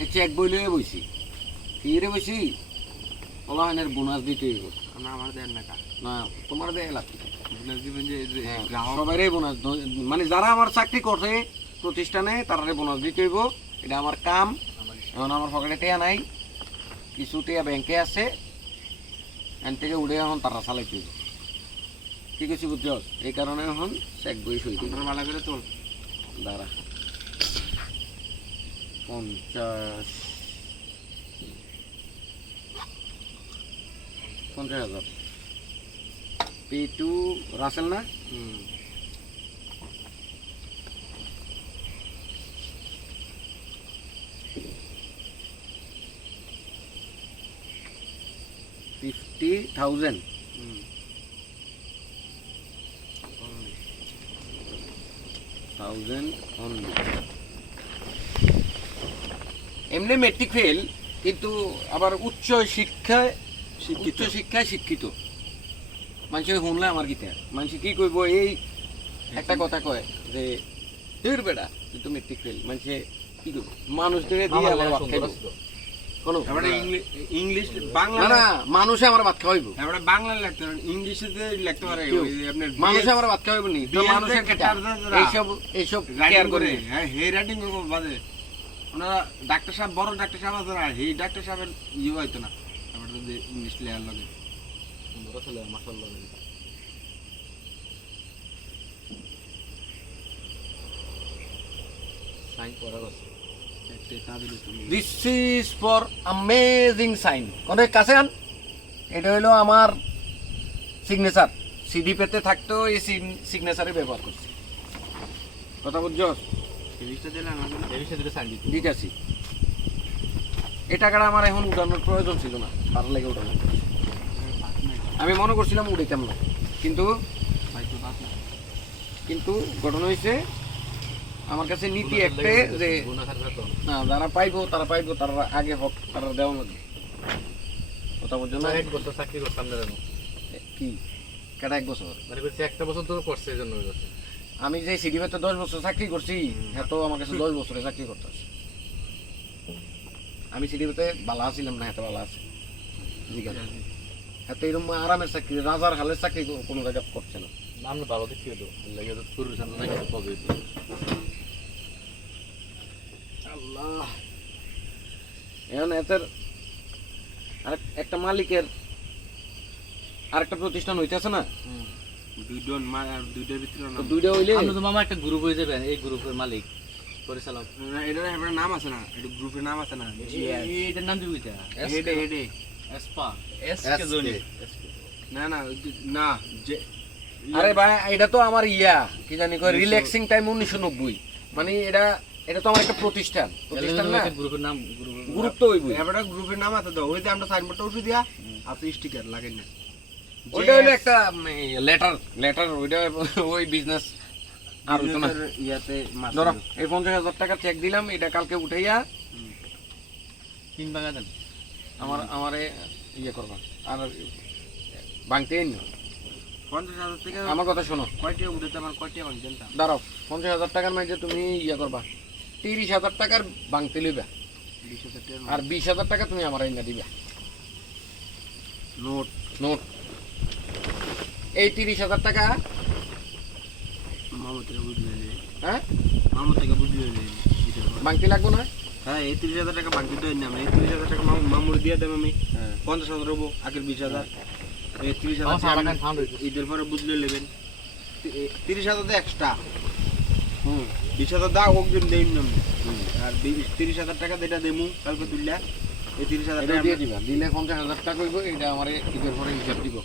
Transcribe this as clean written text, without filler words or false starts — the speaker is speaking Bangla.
এই চেক বই লয়ে বইছি ফিরে বইছি ওলাহানের বোনাস দিতে হইব না আমার দেন না কা না তোমার দেয় লাগবে বোনাস দিবেন যে গ্রাহক সবাইরে বোনাস মানে যারা আমার চাকরি করছে প্রতিষ্ঠানে তারারে বোনাস দিতে হইব এটা আমার কাম এখন আমার পকেটে টেয়া নাই কিছু টেয়া ব্যাংকে আছে এন থেকে উঠে এখন তারা চালাইতে হইব ঠিক আছে বুঝছ এই কারণে এখন চেক বই সই দিই আমরা ভালো করে তোল দাঁড়া 50 50,000 P2 রাসেল না হুম 50,000 হুম 1000 only এমনি মেট্রিক ফেল কিন্তু আবার উচ্চ শিক্ষায় শিক্ষিত মানুষের শুনলে আমার কিতা মানুষ কি কইব এই একটা কথা কয় যে তোর বেটা তুই তো মেট্রিক ফেল মানুষে কি কইব মানুষদের দিয়ে আমার ভাত খাইব কোন এবারে ইংলিশ বাংলা না না মানুষে আমার ভাত খাওয়াইব এবারে বাংলা লিখতে পারেন ইংলিশে লিখতে পারে ওই যে আপনার মানুষে আমার ভাত খাওয়াইব নি তো মানুষের এইসব কেয়ার করে হ্যাঁ হে রাইটিং করবো বাদে ওনারা ডাক্তার সাহেব বড় ডাক্তার সাহেব আছে না এই ডাক্তার সাহেবের ইয়ে হয়তো না তারপরে যদি ইংলিশ লেয়ার লাগে মাসাল্লাহ সাইন করা আছে this is for amazing sign কোন কাছে আন এটা হলো আমার সিগনেচার সিডি পেতে থাকতো এই সিগনেচারে ব্যবহার করছি কথা বুঝছো জিনিসটা দিলাম এই বিষয়ে দিলে সাইন দিতে দিতেছি এই টাকাটা আমার এখন উঠানোর প্রয়োজন ছিল না তার লেগে উঠানো আমি মনে করছিলাম উঠাইতাম না কিন্তু কিন্তু ঘটনা হয়েছে আমার কাছে নীতি একটাই যে না যারা পাইবো তারা আগে হোক তারা দেওয়া লাগবে কথা বুঝছো না 1 বছর চাকরি করতাম না জানো কি কেটা 1 বছর মানে বলছি একটা বছর তো করছে এই জন্য হইছে আমি যে সিডিমেতে 10 বছর চাকরি করছি হ্যাঁ তো আমার কাছে 10 বছরে চাকরি করতেছে আমি সিডিমেতে ভালো আছিলাম না এত ভালো আছে জিজ্ঞাসা এত এরকম আরামের চাকরি রাজার হালের চাকরি কোনো জায়গায় করছে না নাম না ভালো দেখি তো লাগে তো পুরো জানা নাই তো পাবে আল্লাহ এখন এতের আর একটা মালিকের আরেকটা প্রতিষ্ঠান হইতেছে না দুইটার ভিতরে তো দুইটা হইলে আপনি তো মামা একটা গ্রুপ হয়ে যাবেন এই গ্রুপের মালিক পরিচালক এটার একটা নাম আছে না এটা গ্রুপের নাম আছে না এইটার নাম দিবি তা হেডে হেডে এসপা এসকে জনি না না না যে আরে ভাই এটা তো আমার কি জানি কয় রিল্যাক্সিং টাইম 1990 মানে এটা তো আমার একটা প্রতিষ্ঠান না গ্রুপের নাম গ্রুপ তো হইবই এবারে গ্রুপের নাম আছে তো ওই যে আমরা সাইনবোর্ডটা উঠে দিয়া আছে স্টিকার লাগেন না ওইটা হলো একটা লেটার ওইটা ওই বিজনেস আর হইতো না ইয়াতে ধরো এই 50,000 টাকা চেক দিলাম এটা কালকে উঠাইয়া 3 ভাঙা দেন আমারে করবা আর ভাঙতে না 50,000 টাকা আমার কথা শোনো কয়টা উঠেছে আমার কয়টা ভাঙছেন তা দাঁড়াও 50,000 টাকার মধ্যে তুমি করবা 30,000 টাকার ভাঙতে লইবা 20,000 টাকা আর 20,000 টাকা তুমি আমার এনে দিবা নোট এই 30,000 টাকা মামা থেকে বুঝলে হ্যাঁ মামা থেকে বুঝলে ভাঙতে লাগবো না হ্যাঁ এই 30,000 টাকা বাকি তো না এই 30,000 টাকা মামুর দিয়ে দেব আমি 50,000 রবো আগের 20,000 এই 30,000 ঈদের পরে বুঝলে নেবেন 30,000 তো এক্সট্রা 20,000 দাও হোক যদি দেই না আর 30,000 টাকা যেটা দেমু কালকে তুললা এই 30,000 টাকা দিয়ে দিবা দিলে 50,000 টাকা হইব এটা আমারে ঈদের পরে হিসাব দিব